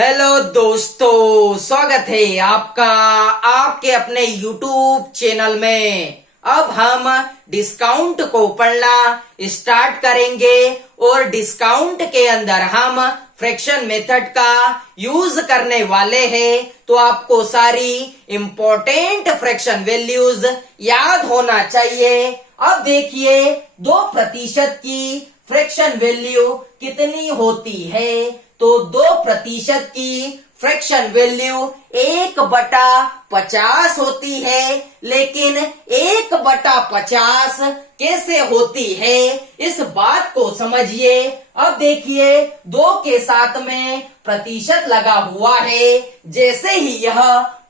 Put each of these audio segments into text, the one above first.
Hello दोस्तों, स्वागत है आपका आपके अपने YouTube चैनल में। अब हम डिस्काउंट को पढ़ना स्टार्ट करेंगे और डिस्काउंट के अंदर हम फ्रैक्शन मेथड का यूज करने वाले हैं। तो आपको सारी इंपॉर्टेंट फ्रैक्शन वैल्यूज याद होना चाहिए। अब देखिए 2% की फ्रैक्शन वैल्यू कितनी होती है। तो 2% की फ्रैक्शन वैल्यू 1/50 होती है। लेकिन 1/50 कैसे होती है, इस बात को समझिए। अब देखिए 2 के साथ में प्रतिशत लगा हुआ है। जैसे ही यह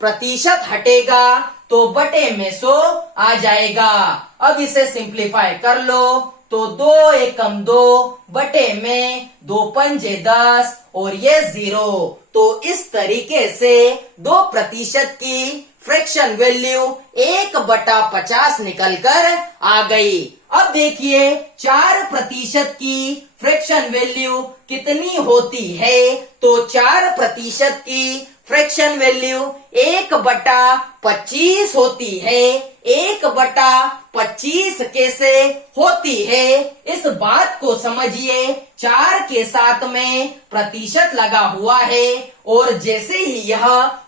प्रतिशत हटेगा तो बटे में 100 आ जाएगा। अब इसे सिंप्लीफाई कर लो तो 2 एकम 2 बटे में 2 पंजे 10 और ये 0। तो इस तरीके से 2% की फ्रैक्शन वैल्यू 1/50 निकल कर आ गई। अब देखिए 4% की फ्रैक्शन वैल्यू कितनी होती है। तो 4% की फ्रैक्शन वैल्यू 1/25 होती है। 1/25 कैसे होती है, इस बात को समझिए। 4 के साथ में प्रतिशत लगा हुआ है और जैसे ही यह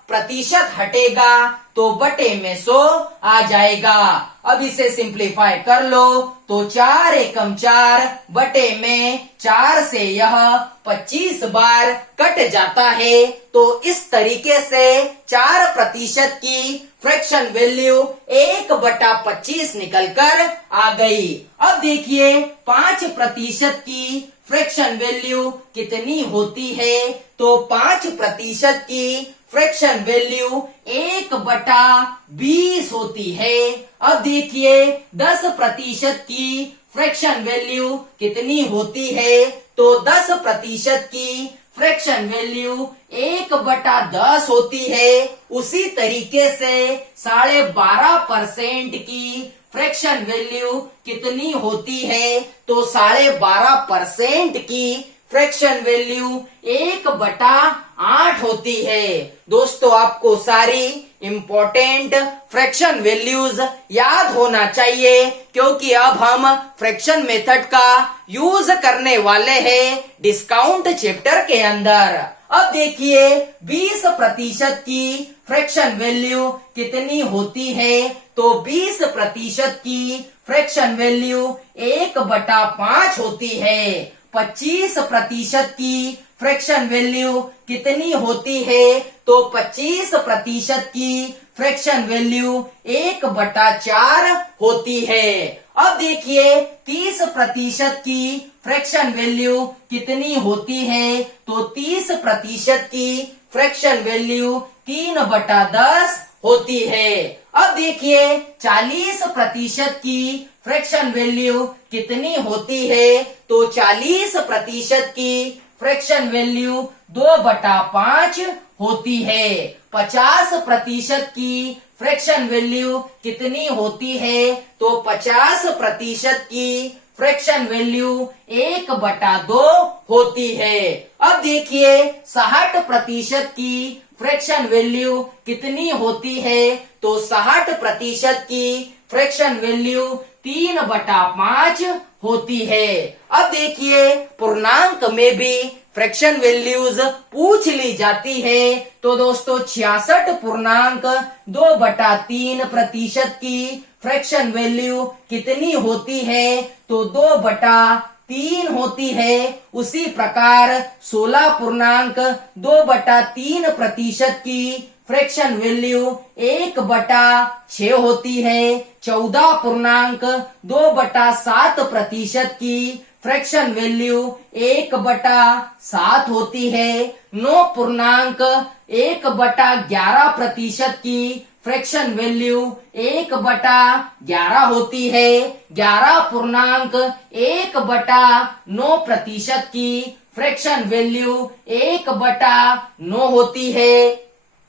प्रतिशत हटेगा तो बटे में 100 आ जाएगा। अब इसे सिंप्लीफाई कर लो तो 4 एकम 4 बटे में 4 से यह 25 बार कट जाता है। तो इस तरीके से 4% की फ्रैक्शन वैल्यू 1/25 निकल कर आ गई। अब देखिए 5% की फ्रैक्शन वैल्यू कितनी होती है। तो 5% की फ्रैक्शन वैल्यू 1/20 होती है। अब देखिए 10% की फ्रैक्शन वैल्यू कितनी होती है। तो 10% की फ्रैक्शन वैल्यू 1/10 होती है। उसी तरीके से 12.5% की फ्रैक्शन वैल्यू कितनी होती है। तो 12.5% की फ्रैक्शन वैल्यू 1/8 होती है। दोस्तों, आपको सारी इंपॉर्टेंट फ्रैक्शन वैल्यूज याद होना चाहिए, क्योंकि अब हम फ्रैक्शन मेथड का यूज करने वाले हैं डिस्काउंट चैप्टर के अंदर। अब देखिए 20% की फ्रैक्शन वैल्यू कितनी होती है। तो 20% की फ्रैक्शन वैल्यू 1/5 होती है। 25% की फ्रैक्शन वैल्यू कितनी होती है। तो 25% की फ्रैक्शन वैल्यू 1/4 होती है। अब देखिए 30% की फ्रैक्शन वैल्यू कितनी होती है। तो 30% की फ्रैक्शन वैल्यू 3/10 होती है। अब देखिए 40% की फ्रैक्शन वैल्यू कितनी होती है। तो 40% की फ्रैक्शन वैल्यू 2/5 होती है। 50% की फ्रैक्शन वैल्यू कितनी होती है। तो 50% की फ्रैक्शन वैल्यू 1/2 होती है। अब देखिए 60% की फ्रैक्शन वैल्यू कितनी होती है। तो 60% की फ्रैक्शन वैल्यू 3/5 होती है। अब देखिए पूर्णांक में भी फ्रैक्शन वैल्यूज पूछ ली जाती है। तो दोस्तों 66.2/3% की फ्रैक्शन वैल्यू कितनी होती है। तो 2/3 होती है। उसी प्रकार 16.2/3% की फ्रैक्शन वैल्यू 1/6 होती है। 14.2/7% की फ्रैक्शन वैल्यू 1/7 होती है। 9.1/11% की फ्रैक्शन वैल्यू 1/11 होती है। 11.1/9% की फ्रैक्शन वैल्यू 1/9 होती है।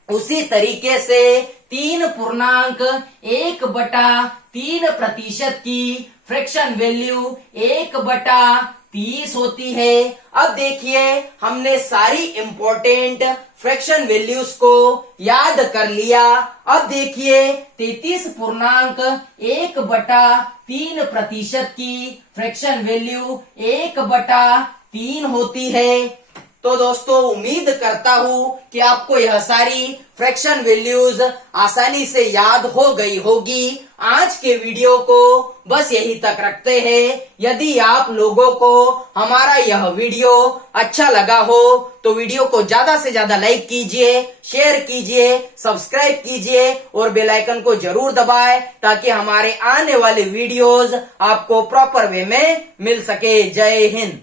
उसी तरीके से 3.1/3% की फ्रैक्शन वैल्यू 1/3 30 होती है। अब देखिए हमने सारी इंपॉर्टेंट फ्रैक्शन वैल्यूज को याद कर लिया। अब देखिए 33.1/3% की फ्रैक्शन वैल्यू 1/3 होती है। तो दोस्तों उम्मीद करता हूं कि आपको यह सारी फ्रैक्शन वैल्यूज आसानी से याद हो गई होगी। आज के वीडियो को बस यही तक रखते हैं। यदि आप लोगों को हमारा यह वीडियो अच्छा लगा हो तो वीडियो को ज्यादा से ज्यादा लाइक कीजिए, शेयर कीजिए, सब्सक्राइब कीजिए और बेल आइकन को जरूर दबाएं ताकि हमारे आने वाले वीडियोस आपको प्रॉपर वे में मिल सके। जय हिंद।